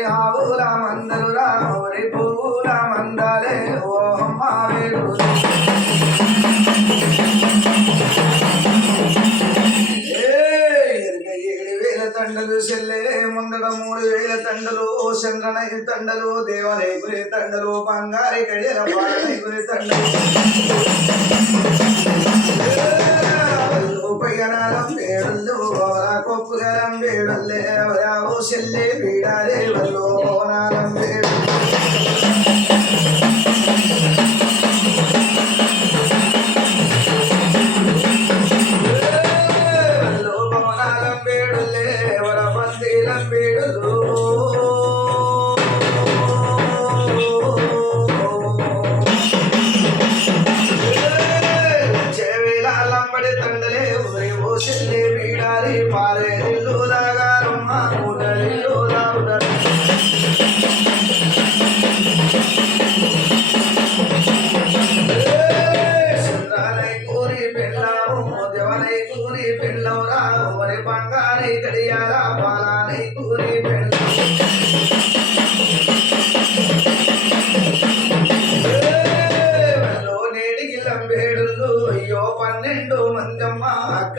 ఓరి ఆవుల మందలురా ఓరి పువ్వుల మందాలే ఓ అమ్మ వేడు తండలు చెల్లె ముందడ 3000 తండలు చంద్రనై తండలు దేవనైపురి తండలు బంగారి కడియల పాలనైపురి తండలు పయ్యనాలం వేడుళ్ళు కొప్పుగలం వేడుల్లే ఓ చెల్లె పీడాలే వల్లో నాలం వేడు బంగారీ కడియాల బాలానై కూరి పెళ్ళ